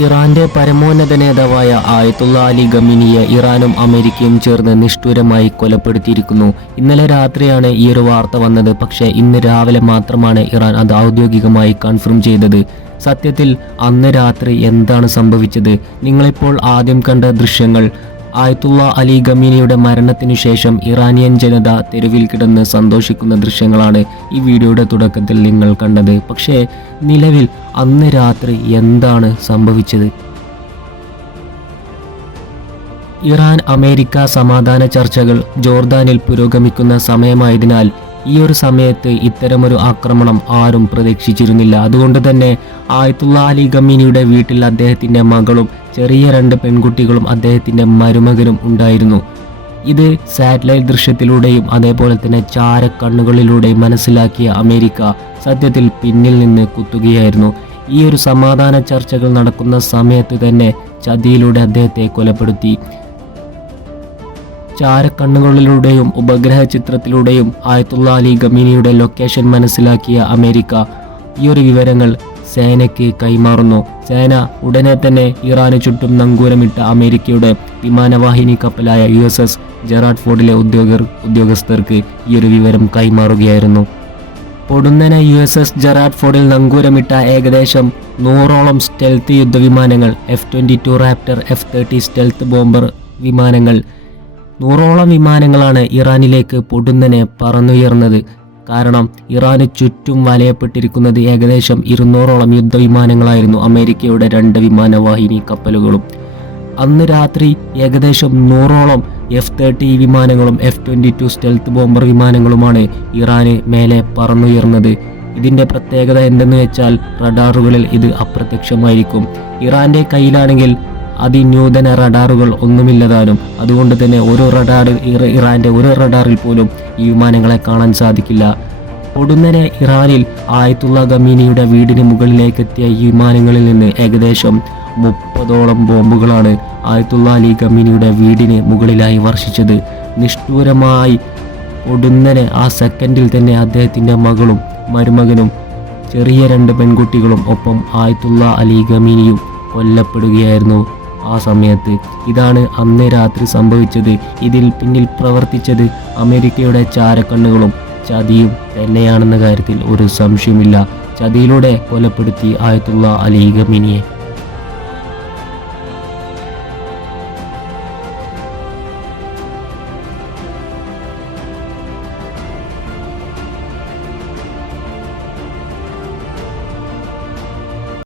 ഇറാന്റെ പരമോന്നത നേതാവായ ആയത്തുള്ള അലി ഖമീനിയെ ഇറാനും അമേരിക്കയും ചേർന്ന് നിഷ്ഠൂരമായി കൊലപ്പെടുത്തിയിരിക്കുന്നു. ഇന്നലെ രാത്രിയാണ് ഈ ഒരു വാർത്ത വന്നത്. പക്ഷേ ഇന്ന് രാവിലെ മാത്രമാണ് ഇറാൻ അത് ഔദ്യോഗികമായി കൺഫേം ചെയ്തത്. സത്യത്തിൽ അന്ന് രാത്രി എന്താണ് സംഭവിച്ചത്? നിങ്ങളിപ്പോൾ ആദ്യം കണ്ട ദൃശ്യങ്ങൾ ആയത്തുള്ള അലി ഖമീനിയുടെ മരണത്തിനു ശേഷം ഇറാനിയൻ ജനത തെരുവിൽ കിടന്ന് സന്തോഷിക്കുന്ന ദൃശ്യങ്ങളാണ് ഈ വീഡിയോയുടെ തുടക്കത്തിൽ നിങ്ങൾ കണ്ടത്. പക്ഷേ നിലവിൽ അന്ന് രാത്രി എന്താണ് സംഭവിച്ചത്? ഇറാൻ അമേരിക്ക സമാധാന ചർച്ചകൾ ജോർദാനിൽ പുരോഗമിക്കുന്ന സമയമായതിനാൽ ഈ ഒരു സമയത്ത് ഇത്തരമൊരു ആക്രമണം ആരും പ്രതീക്ഷിച്ചിരുന്നില്ല. അതുകൊണ്ട് തന്നെ ആയത്തുള്ള അലി ഖമീനിയുടെ വീട്ടിൽ അദ്ദേഹത്തിൻ്റെ മകളും ചെറിയ 2 പെൺകുട്ടികളും അദ്ദേഹത്തിൻ്റെ മരുമകനും ഉണ്ടായിരുന്നു. ഇത് സാറ്റലൈറ്റ് ദൃശ്യത്തിലൂടെയും അതേപോലെ തന്നെ ചാരക്കണ്ണുകളിലൂടെയും മനസ്സിലാക്കിയ അമേരിക്ക സത്യത്തിൽ പിന്നിൽ നിന്ന് കുത്തുകയായിരുന്നു. ഈ ഒരു സമാധാന ചർച്ചകൾ നടക്കുന്ന സമയത്ത് തന്നെ ചതിയിലൂടെ അദ്ദേഹത്തെ കൊലപ്പെടുത്തി. ചാരക്കണ്ണുകളിലൂടെയും ഉപഗ്രഹ ചിത്രത്തിലൂടെയും ആയത്തുള്ള അലി ഖമീനിയുടെ ലൊക്കേഷൻ മനസ്സിലാക്കിയ അമേരിക്ക ഈ ഒരു വിവരങ്ങൾ സേനയ്ക്ക് കൈമാറുന്നു. സേന ഉടനെ തന്നെ ഇറാന് ചുറ്റും നങ്കൂരമിട്ട അമേരിക്കയുടെ വിമാനവാഹിനി കപ്പലായ USS ജെറാർഡ് ഫോർഡിലെ ഉദ്യോഗസ്ഥർക്ക് ഈ ഒരു വിവരം കൈമാറുകയായിരുന്നു. പൊടുന്നനെ USS ജെറാർഡ് ഫോർഡിൽ നങ്കൂരമിട്ട ഏകദേശം 100ഓളം സ്റ്റെൽത്ത് യുദ്ധവിമാനങ്ങൾ, F-22 Raptor, F-30 stealth bomber വിമാനങ്ങൾ, 100ഓളം വിമാനങ്ങളാണ് ഇറാനിലേക്ക് പൊടുന്നനെ പറന്നുയർന്നത്. കാരണം ഇറാന് ചുറ്റും വലയപ്പെട്ടിരിക്കുന്നത് ഏകദേശം 200ഓളം യുദ്ധവിമാനങ്ങളായിരുന്നു, അമേരിക്കയുടെ 2 വിമാനവാഹിനി കപ്പലുകളും. അന്ന് രാത്രി ഏകദേശം 100ഓളം F-30 വിമാനങ്ങളും F-22 സ്റ്റെൽത്ത് ബോംബർ വിമാനങ്ങളുമാണ് ഇറാന് മേലെ പറന്നുയർന്നത്. ഇതിൻ്റെ പ്രത്യേകത എന്തെന്ന് വെച്ചാൽ റഡാറുകളിൽ ഇത് അപ്രത്യക്ഷമായിരിക്കും. ഇറാന്റെ കയ്യിലാണെങ്കിൽ അതിനൂതന റഡാറുകൾ ഒന്നുമില്ലതാനും. അതുകൊണ്ട് തന്നെ ഇറാന്റെ ഒരു റഡാറിൽ പോലും ഈ വിമാനങ്ങളെ കാണാൻ സാധിക്കില്ല. പൊടുന്നനെ ഇറാനിൽ ആയത്തുള്ള ഖമീനിയുടെ വീടിന് മുകളിലേക്ക് എത്തിയ ഈ വിമാനങ്ങളിൽ നിന്ന് ഏകദേശം 30ഓളം ബോംബുകളാണ് ആയത്തുള്ള അലി ഖമീനിയുടെ വീടിന് മുകളിലായി വർഷിച്ചത്. നിഷ്ഠൂരമായി പൊടുന്നനെ ആ സെക്കൻഡിൽ തന്നെ അദ്ദേഹത്തിൻ്റെ മകളും മരുമകനും ചെറിയ 2 പെൺകുട്ടികളും ഒപ്പം ആയത്തുള്ള അലി ഖമീനിയും കൊല്ലപ്പെടുകയായിരുന്നു. ആ സമയത്ത് ഇതാണ് അന്ന് രാത്രി സംഭവിച്ചത്. ഇതിൽ പിന്നിൽ പ്രവർത്തിച്ചത് അമേരിക്കയുടെ ചാരക്കണ്ണുകളും ചതിയും തന്നെയാണെന്ന കാര്യത്തിൽ ഒരു സംശയമില്ല. ചതിയിലൂടെ കൊലപ്പെടുത്തി ആയത്തുള്ള അലി ഖമീനിയെ.